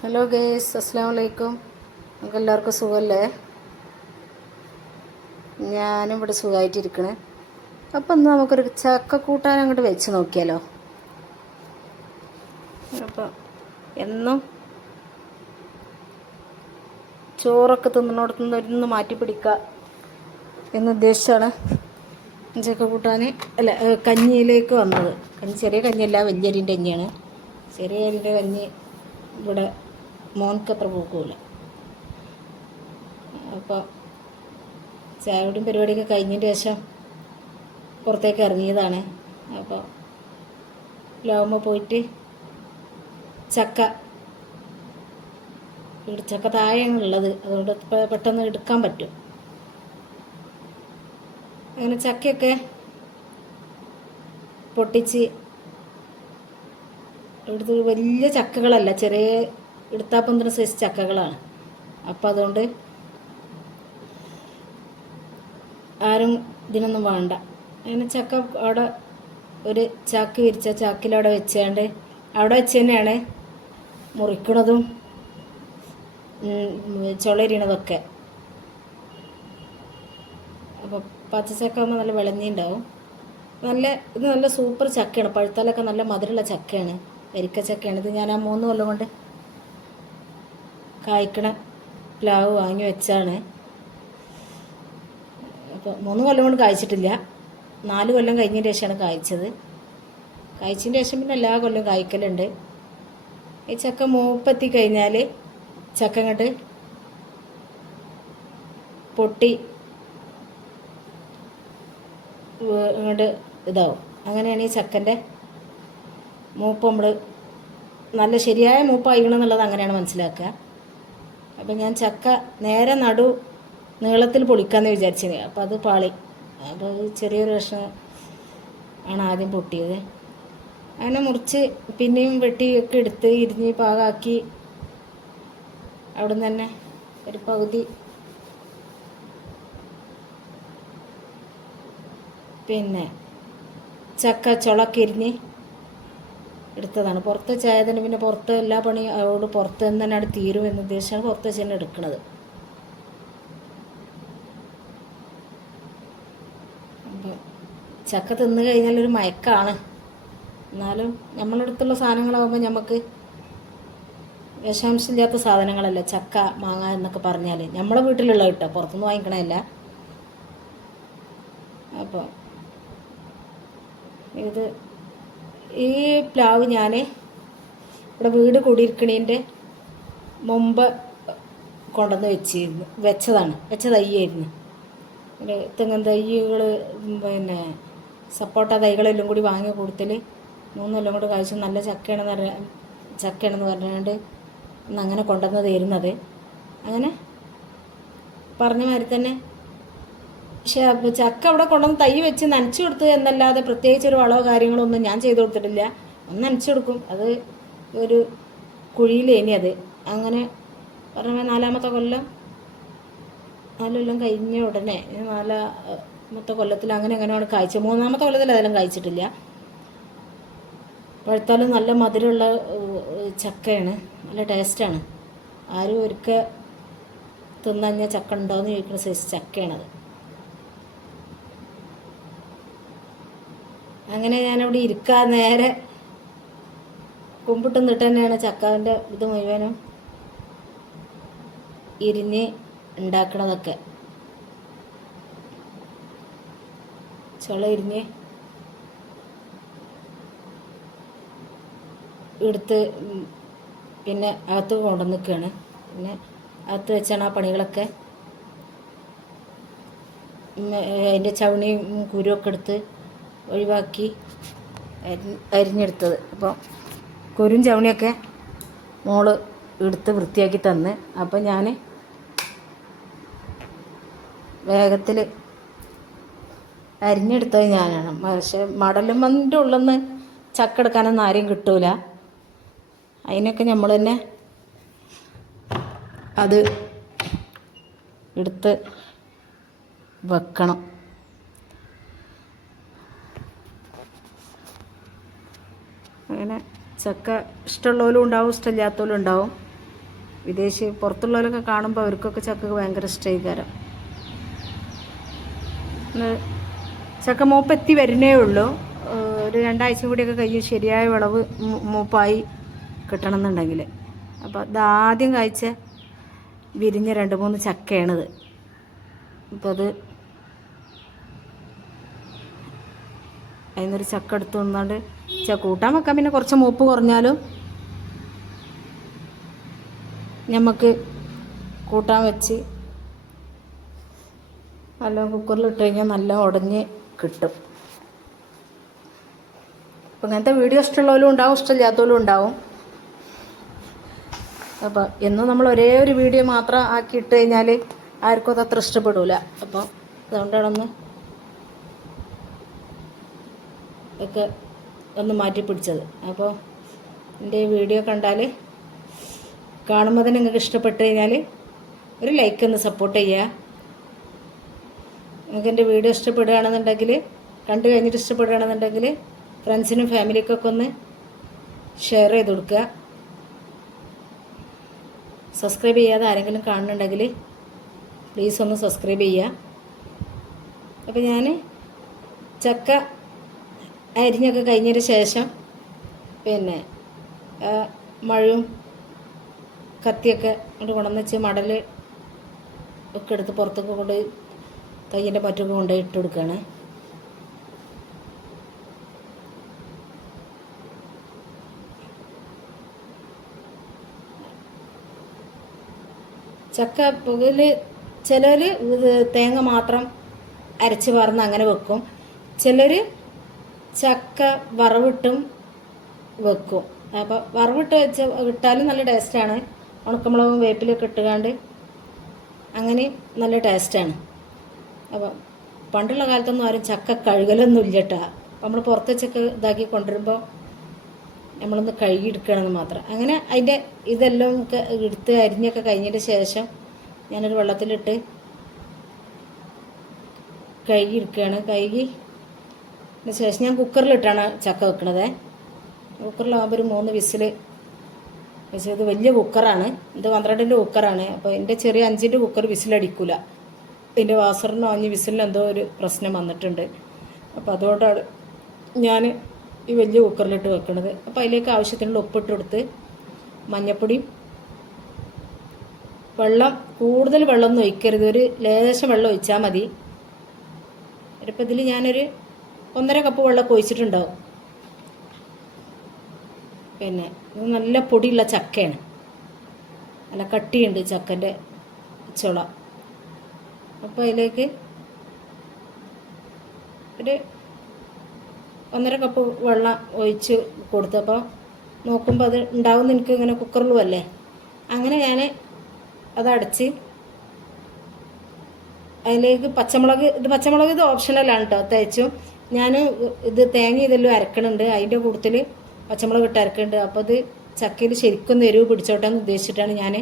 Hello guys, അസ്സാം വലൈക്കും. നമുക്ക് എല്ലാവർക്കും സുഖമല്ലേ? ഞാനും ഇവിടെ സുഖമായിട്ടിരിക്കണേ. അപ്പം ഇന്ന് നമുക്കൊരു ചക്ക കൂട്ടാൻ അങ്ങോട്ട് വെച്ച് നോക്കിയാലോ. അപ്പം എന്നും ചോറൊക്കെ തിന്നണോടത്തുനിന്ന് ഒന്ന് മാറ്റി പിടിക്കുക എന്നുദ്ദേശിച്ചാണ് ചക്ക കൂട്ടാൻ കഞ്ഞിയിലേക്ക് വന്നത്. ചെറിയ കഞ്ഞിയല്ല, വലിയ അരിൻ്റെ കഞ്ഞിയാണ്. ചെറിയ അരിൻ്റെ കഞ്ഞി ഇവിടെ മോൻക്കത്ര പോക്കില്ല. അപ്പോൾ ചായയുടെയും പരിപാടിയൊക്കെ കഴിഞ്ഞതിന് ശേഷം പുറത്തേക്ക് ഇറങ്ങിയതാണ്. അപ്പോൾ ലോമ പോയിട്ട് ചക്ക താഴെയാണ് ഉള്ളത്, അതുകൊണ്ട് പെട്ടെന്ന് എടുക്കാൻ പറ്റും. അങ്ങനെ ചക്കയൊക്കെ പൊട്ടിച്ച് എടുത്ത്, വലിയ ചക്കകളല്ല, ചെറിയ എടുത്താപ്പന്തിന് സൈസ് ചക്കകളാണ്. അപ്പോൾ അതുകൊണ്ട് ആരും ഇതിനൊന്നും വേണ്ട. അങ്ങനെ ചക്ക അവിടെ ഒരു ചാക്ക് വിരിച്ച ചാക്കിലവിടെ വെച്ചാണ്ട് അവിടെ വെച്ച് തന്നെയാണ് മുറിക്കണതും ചുളരിയണതൊക്കെ. അപ്പോൾ പച്ചച്ചക്ക ആകുമ്പോൾ നല്ല വിളഞ്ഞിണ്ടാവും. ഇത് നല്ല സൂപ്പർ ചക്കയാണ്. പഴുത്താലൊക്കെ നല്ല മധുരമുള്ള ചക്കയാണ്, വരിക്ക ചക്കയാണ്. ഇത് ഞാൻ 3 കൊല്ലം കൊണ്ട് കായ്ക്കണ പ്ലാവ് വാങ്ങി വെച്ചാണ്. അപ്പോൾ 3 കൊല്ലം കൊണ്ട് കായ്ച്ചിട്ടില്ല, 4 കൊല്ലം കഴിഞ്ഞതിന് ശേഷമാണ് കായ്ച്ചത്. കായ്ച്ചതിന് ശേഷം പിന്നെ എല്ലാ കൊല്ലം കായ്ക്കലുണ്ട്. ഈ ചക്ക മൂപ്പെത്തി കഴിഞ്ഞാൽ ചക്ക ഇങ്ങോട്ട് പൊട്ടി ഇങ്ങോട്ട് ഇതാവും. അങ്ങനെയാണ് ഈ ചക്കൻ്റെ മൂപ്പ് നമ്മൾ നല്ല ശരിയായ മൂപ്പായിക്കണമെന്നുള്ളത് അങ്ങനെയാണ് മനസ്സിലാക്കുക. അപ്പം ഞാൻ ചക്ക നേരെ നീളത്തിൽ പൊളിക്കാമെന്ന് വിചാരിച്ചത്. അപ്പോൾ അത് പാളി. അപ്പോൾ ചെറിയൊരു കഷ്ണം ആണ് ആദ്യം പൊട്ടിയത്. അങ്ങനെ മുറിച്ച് പിന്നെയും വെട്ടിയൊക്കെ എടുത്ത് ഇരിഞ്ഞ് പാകാക്കി അവിടെ നിന്ന് തന്നെ ഒരു പകുതി പിന്നെ ചക്ക ചുളക്ക് ഇരിഞ്ഞ് എടുത്തതാണ്. പുറത്ത് ചായതിന് പിന്നെ പുറത്ത് എല്ലാ പണി അവരോട് പുറത്ത് നിന്ന് തന്നെ അവിടെ തീരും എന്ന ഉദ്ദേശമാണ് പുറത്ത് വെച്ച് തന്നെ എടുക്കുന്നത്. അപ്പോൾ ചക്ക തിന്നു കഴിഞ്ഞാലൊരു മയക്കാണ്. എന്നാലും നമ്മളടുത്തുള്ള സാധനങ്ങളാകുമ്പോൾ നമുക്ക് വിഷാംശമില്ലാത്ത സാധനങ്ങളല്ല ചക്ക, മാങ്ങ എന്നൊക്കെ പറഞ്ഞാൽ നമ്മളെ വീട്ടിലുള്ള കിട്ടുക, പുറത്തുനിന്ന് വാങ്ങിക്കണമല്ല. അപ്പോൾ ഈ പ്ലാവ് ഞാൻ ഇവിടെ വീട് കൂടിയിരിക്കണതിൻ്റെ മുമ്പ് കൊണ്ടുവന്ന് വെച്ച തൈയായിരുന്നു. ഒരു തെങ്ങൻ തൈകൾ, പിന്നെ സപ്പോട്ട തൈകളെല്ലാം കൂടി വാങ്ങി കൊടുത്തിൽ 3 കൊല്ലം കൊണ്ട് കാഴ്ച നല്ല ചക്കയാണെന്ന് പറഞ്ഞുകൊണ്ട് അങ്ങനെ കൊണ്ടുവന്ന് തരുന്നത്. അങ്ങനെ പറഞ്ഞ മാതിരി തന്നെ. പക്ഷേ ചക്ക അവിടെ കൊണ്ടുവന്ന് തൈ വെച്ച് നനച്ചു കൊടുത്ത് എന്നല്ലാതെ പ്രത്യേകിച്ചൊരു വളമോ കാര്യങ്ങളോ ഒന്നും ഞാൻ ചെയ്ത് കൊടുത്തിട്ടില്ല. ഒന്ന് നനച്ചു കൊടുക്കും, അത് ഒരു കുഴിയിലേനി. അത് അങ്ങനെ പറഞ്ഞ 4 കൊല്ലം കഴിഞ്ഞ ഉടനെ 4 കൊല്ലത്തിൽ അങ്ങനെയാണ് കായ്ച്ചത്. 3 കൊല്ലത്തിൽ അതെല്ലാം കായ്ച്ചിട്ടില്ല. പഴുത്താലും നല്ല മധുരമുള്ള ചക്കയാണ്, നല്ല ടേസ്റ്റാണ്. ആരും ഒരിക്കൽ തിന്നഞ്ഞ ചക്ക ഉണ്ടാവുമെന്ന് ചോദിക്കുന്ന സൈസ് ചക്കയാണത്. അങ്ങനെ ഞാനവിടെ ഇരിക്കാൻ നേരെ കുമ്പിട്ട് നിന്നിട്ട് തന്നെയാണ് ചക്കാവിൻ്റെ ഇത് മുഴുവനും ഇരിഞ്ഞ് ഉണ്ടാക്കണതൊക്കെ. ചുള ഇരിഞ്ഞ് എടുത്ത് പിന്നെ അകത്ത് കൊണ്ടുവന്ന് നിൽക്കുകയാണ്. പിന്നെ അകത്ത് വെച്ചാണ് ആ പണികളൊക്കെ. അതിൻ്റെ ചവണിയും കുരുവൊക്കെ എടുത്ത് ഒഴിവാക്കി അരിഞ്ഞെടുത്തത്. അപ്പോൾ കുരും ചവണിയൊക്കെ മോള് എടുത്ത് വൃത്തിയാക്കി തന്ന്. അപ്പോൾ ഞാൻ വേഗത്തിൽ അരിഞ്ഞെടുത്തത് ഞാനാണ്. പക്ഷേ മടലുമ്മൻ്റെ ഉള്ളിൽ നിന്ന് ചക്ക എടുക്കാനൊന്നും ആരെയും കിട്ടൂല. അതിനൊക്കെ നമ്മൾ തന്നെ അത് എടുത്ത് വെക്കണം. അങ്ങനെ ചക്ക ഇഷ്ടമുള്ളവരും ഉണ്ടാവും, ഇഷ്ടമില്ലാത്തവരും ഉണ്ടാവും. പുറത്തുള്ളവരൊക്കെ കാണുമ്പോൾ അവർക്കൊക്കെ ചക്ക ഭയങ്കര ഇഷ്ടമായിക്കാരം. ചക്ക മൂപ്പെത്തി വരുന്നേ ഉള്ളൂ. ഒരു 2 ആഴ്ച കൂടിയൊക്കെ കഴിഞ്ഞ് ശരിയായ വിളവ് മൂപ്പായി കിട്ടണമെന്നുണ്ടെങ്കിൽ. അപ്പോൾ ഇതാദ്യം കായ്ച്ച വിരിഞ്ഞ 2-3 ചക്കയാണിത്. അപ്പോൾ അത് അതിനൊരു ചക്ക എടുത്ത് വന്നാണ്ട് കൂട്ടാൻ വെക്കാം. പിന്നെ കുറച്ച് മൂപ്പ് കുറഞ്ഞാലും നമുക്ക് കൂട്ടാൻ വെച്ച് നല്ല കുക്കറിലിട്ട് കഴിഞ്ഞാൽ നല്ല ഉടഞ്ഞ് കിട്ടും. അപ്പം ഇങ്ങനത്തെ വീഡിയോ ഇഷ്ടമുള്ളവരും ഉണ്ടാവും, ഇഷ്ടമില്ലാത്തവരും ഉണ്ടാവും. അപ്പോൾ എന്നും നമ്മൾ ഒരേ ഒരു വീഡിയോ മാത്രം ആക്കിയിട്ട് കഴിഞ്ഞാൽ ആർക്കും അത് അത്ര ഇഷ്ടപ്പെടില്ല. അപ്പോൾ അതുകൊണ്ടാണ് ഒക്കെ ഒന്ന് മാറ്റി പിടിച്ചത്. അപ്പോൾ എൻ്റെ വീഡിയോ കണ്ടാൽ കാണുമ്പോൾ തന്നെ നിങ്ങൾക്ക് ഇഷ്ടപ്പെട്ട് കഴിഞ്ഞാൽ ഒരു ലൈക്ക് ഒന്ന് സപ്പോർട്ട് ചെയ്യുക. നിങ്ങൾക്ക് എൻ്റെ വീഡിയോ ഇഷ്ടപ്പെടുകയാണെന്നുണ്ടെങ്കിൽ, കണ്ടു കഴിഞ്ഞിട്ട് ഇഷ്ടപ്പെടുകയാണെന്നുണ്ടെങ്കിൽ ഫ്രണ്ട്സിനും ഫാമിലിക്കൊക്കെ ഒന്ന് ഷെയർ ചെയ്ത് കൊടുക്കുക. സബ്സ്ക്രൈബ് ചെയ്യാതെ ആരെങ്കിലും കാണുന്നുണ്ടെങ്കിൽ പ്ലീസ് ഒന്ന് സബ്സ്ക്രൈബ് ചെയ്യുക. അപ്പോൾ ഞാൻ ചക്ക അരിഞ്ഞൊക്കെ കഴിഞ്ഞതിന് ശേഷം പിന്നെ മഴയും കത്തിയൊക്കെ കൊണ്ട് കൊണ്ടുവന്ന് വെച്ച് മടൽ ഒക്കെ എടുത്ത് പുറത്തൊക്കെ കൊണ്ട് തയ്യൻ്റെ മറ്റൊക്കെ കൊണ്ടുപോയി ഇട്ട് കൊടുക്കുകയാണ്. ചക്ക പുകയിൽ ചിലർ തേങ്ങ മാത്രം അരച്ച് പറന്ന് അങ്ങനെ വെക്കും. ചിലർ ചക്ക വറവിട്ടും വെക്കും. അപ്പോൾ വറവിട്ട് ഇട്ടാലും നല്ല ടേസ്റ്റാണ്. ഉണക്കമുളകും വേപ്പിലൊക്കെ ഇട്ടുകാണ്ട് അങ്ങനെ നല്ല ടേസ്റ്റാണ്. അപ്പോൾ പണ്ടുള്ള കാലത്തൊന്നും ആരും ചക്ക കഴുകലൊന്നും ഇല്ല കേട്ടോ. നമ്മൾ പുറത്തെ ചക്ക ഇതാക്കി കൊണ്ടുവരുമ്പോൾ നമ്മളൊന്ന് കഴുകിയെടുക്കണമെന്ന് മാത്രം. അങ്ങനെ അതിൻ്റെ ഇതെല്ലാം എടുത്ത് അരിഞ്ഞൊക്കെ കഴിഞ്ഞതിന് ശേഷം ഞാനൊരു വെള്ളത്തിലിട്ട് കഴുകിയെടുക്കുകയാണ്. കഴുകിന് ശേഷം ഞാൻ കുക്കറിലിട്ടാണ് ചക്ക വെക്കണത്. കുക്കറിലാകുമ്പോൾ ഒരു 3 വിസിൽ വെച്ച്. ഇത് വലിയ കുക്കറാണ്, ഇത് 12-ൻ്റെ കുക്കറാണ്. അപ്പോൾ എൻ്റെ ചെറിയ 5-ൻ്റെ കുക്കർ വിസിലടിക്കില്ല. ഇതിൻ്റെ വാസറിനോ 5 വിസിലിന് എന്തോ ഒരു പ്രശ്നം വന്നിട്ടുണ്ട്. അപ്പോൾ അതുകൊണ്ടാണ് ഞാൻ ഈ വലിയ കുക്കറിലിട്ട് വെക്കുന്നത്. അപ്പോൾ അതിലേക്ക് ആവശ്യത്തിനുള്ള ഉപ്പിട്ട് കൊടുത്ത് മഞ്ഞൾപ്പൊടിയും വെള്ളം, കൂടുതൽ വെള്ളമൊന്നും ഒഴിക്കരുത്, ഒരു ലേശം വെള്ളം ഒഴിച്ചാൽ മതി. ഇപ്പോൾ ഇതിൽ ഞാനൊരു 1.5 കപ്പ് വെള്ളമൊക്കെ ഒഴിച്ചിട്ടുണ്ടാവും. പിന്നെ ഇത് നല്ല പൊടിയുള്ള ചക്കയാണ്, നല്ല കട്ടിയുണ്ട് ചക്കൻ്റെ ചുള. അപ്പോൾ അതിലേക്ക് ഒരു 1.5 കപ്പ് വെള്ളം ഒഴിച്ച് കൊടുത്തപ്പോൾ നോക്കുമ്പോൾ അത് ഉണ്ടാവുമെന്ന് എനിക്ക് ഇങ്ങനെ കുക്കറിലും അല്ലേ. അങ്ങനെ ഞാൻ അതടച്ച് അതിലേക്ക് പച്ചമുളക് ഇത് ഓപ്ഷണലാണ് കേട്ടോ. തേച്ചും ഞാൻ ഇത് തേങ്ങ ഇതെല്ലാം അരക്കണുണ്ട്, അതിൻ്റെ കൂട്ടത്തിൽ പച്ചമുളക് ഇട്ട് അരക്കുന്നുണ്ട്. അപ്പോൾ ഇത് ചക്കയിൽ ശരിക്കും എരിവ് പിടിച്ചോട്ടെ എന്ന് ഉദ്ദേശിച്ചിട്ടാണ് ഞാൻ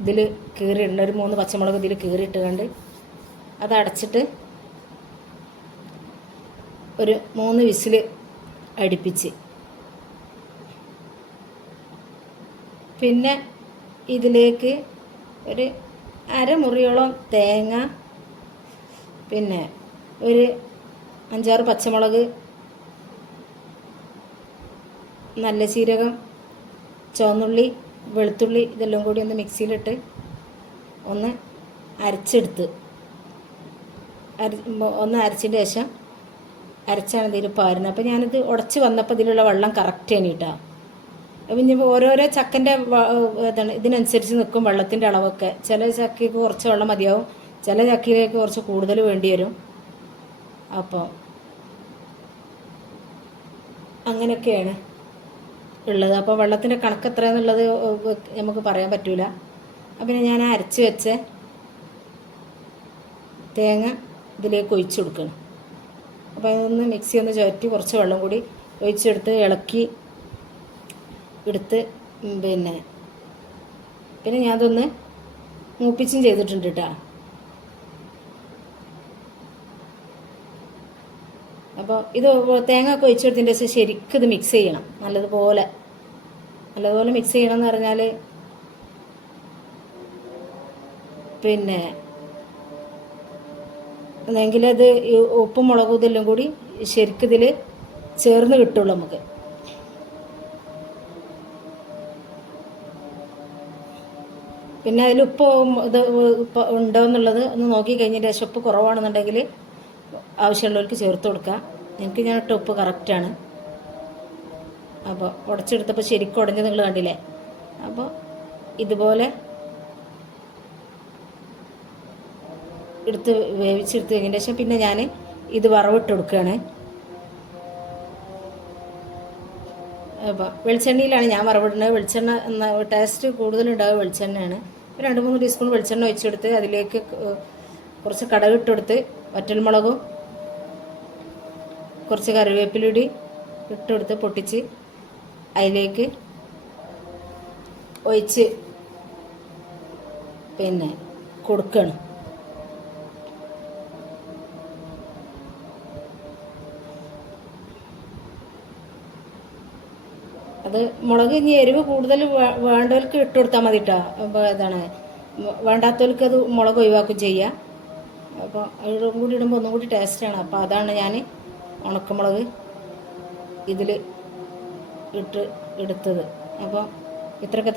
ഇതിൽ കീറിയിടുന്നത്. ഒരു 3 പച്ചമുളക് ഇതിൽ കീറിയിട്ട് കണ്ട് അത് അടച്ചിട്ട് ഒരു 3 വിസിൽ അടുപ്പിച്ച്. പിന്നെ ഇതിലേക്ക് ഒരു അരമുറിയോളം തേങ്ങ, പിന്നെ ഒരു 5-6 പച്ചമുളക്, നല്ല ജീരകം, ചുവന്നുള്ളി, വെളുത്തുള്ളി ഇതെല്ലാം കൂടി ഒന്ന് മിക്സിയിലിട്ട് ഒന്ന് അരച്ചെടുത്ത് ഒന്ന് അരച്ചതിന് ശേഷം അരച്ചാണ് ഇതിൽ പാരുന്നത്. അപ്പോൾ ഞാനിത് ഉടച്ച് വന്നപ്പോൾ ഇതിലുള്ള വെള്ളം കറക്റ്റ് തന്നെയിട്ടാ. അപ്പം ഇനി ഓരോരോ ചക്കൻ്റെ ഇതാണ് ഇതിനനുസരിച്ച് നിൽക്കും വെള്ളത്തിൻ്റെ അളവൊക്കെ. ചില ചക്കയ്ക്ക് കുറച്ച് വെള്ളം മതിയാവും, ചില ചക്കയിലേക്ക് കുറച്ച് കൂടുതൽ വേണ്ടി വരും. അപ്പോൾ അങ്ങനെയൊക്കെയാണ് ഉള്ളത്. അപ്പോൾ വെള്ളത്തിൻ്റെ കണക്ക് എത്രയാണെന്നുള്ളത് നമുക്ക് പറയാൻ പറ്റില്ല. അപ്പം ഞാൻ അരച്ച് വെച്ച തേങ്ങ ഇതിലേക്ക് ഒഴിച്ച് കൊടുക്കണം. അപ്പോൾ അതൊന്ന് മിക്സി ഒന്ന് ചുരറ്റി കുറച്ച് വെള്ളം കൂടി ഒഴിച്ചെടുത്ത് ഇളക്കി എടുത്ത് പിന്നെ ഞാനതൊന്ന് മൂപ്പിച്ചും ചെയ്തിട്ടുണ്ട് കേട്ടോ. അപ്പോൾ ഇത് തേങ്ങ ഒക്കെ ഒഴിച്ചെടുത്തതിൻ്റെ ശേഷം ശരിക്കും ഇത് മിക്സ് ചെയ്യണം. നല്ലതുപോലെ മിക്സ് ചെയ്യണം എന്ന് പറഞ്ഞാൽ പിന്നെ എന്നെങ്കിലത് ഈ ഉപ്പും മുളകും ഇതെല്ലാം കൂടി ശരിക്കിതിൽ ചേർന്ന് കിട്ടുള്ളൂ നമുക്ക്. പിന്നെ അതിൽ ഉപ്പ് ഇത് ഉണ്ടോ എന്നുള്ളത് ഒന്ന് നോക്കി കഴിഞ്ഞതിന് ശേഷം ഉപ്പ് കുറവാണെന്നുണ്ടെങ്കിൽ ആവശ്യമുള്ളവർക്ക് ചേർത്ത് കൊടുക്കാം. ഞാൻ ഇട്ട ഉപ്പ് കറക്റ്റാണ്. അപ്പോൾ ഉടച്ചെടുത്തപ്പോൾ ശരിക്കും ഉടഞ്ഞ് നിങ്ങൾ കണ്ടില്ലേ. അപ്പോൾ ഇതുപോലെ എടുത്ത് വേവിച്ചെടുത്ത് കഴിഞ്ഞതിന് ശേഷം പിന്നെ ഞാൻ ഇത് വറവിട്ട് കൊടുക്കുകയാണ്. അപ്പോൾ വെളിച്ചെണ്ണയിലാണ് ഞാൻ വറവിടുന്നത്. വെളിച്ചെണ്ണ ടേസ്റ്റ് കൂടുതലുണ്ടാവുക വെളിച്ചെണ്ണയാണ്. 2-3 ടീസ്പൂൺ വെളിച്ചെണ്ണ ഒഴിച്ചെടുത്ത് അതിലേക്ക് കുറച്ച് കടുകിട്ടെടുത്ത് വറ്റൽമുളകും കുറച്ച് കറിവേപ്പിലൂടി ഇട്ടെടുത്ത് പൊട്ടിച്ച് അതിലേക്ക് ഒഴിച്ച് പിന്നെ കൊടുക്കണം. അത് മുളക് ഇനി എരിവ് കൂടുതൽ വേണ്ടവർക്ക് ഇട്ട് കൊടുത്താൽ മതി കേട്ടോ. അപ്പോൾ ഇതാണ് വേണ്ടാത്തവർക്ക് അത് മുളക് ഒഴിവാക്കും ചെയ്യുക. അപ്പോൾ അതും കൂടി ഇടുമ്പോൾ ഒന്നും കൂടി ടേസ്റ്റാണ്. അപ്പോൾ അതാണ് ഞാൻ ഉണക്കമുളക് ഇതിൽ എടുത്തത്. അപ്പോൾ ഇത്രയൊക്കെ തന്നെ.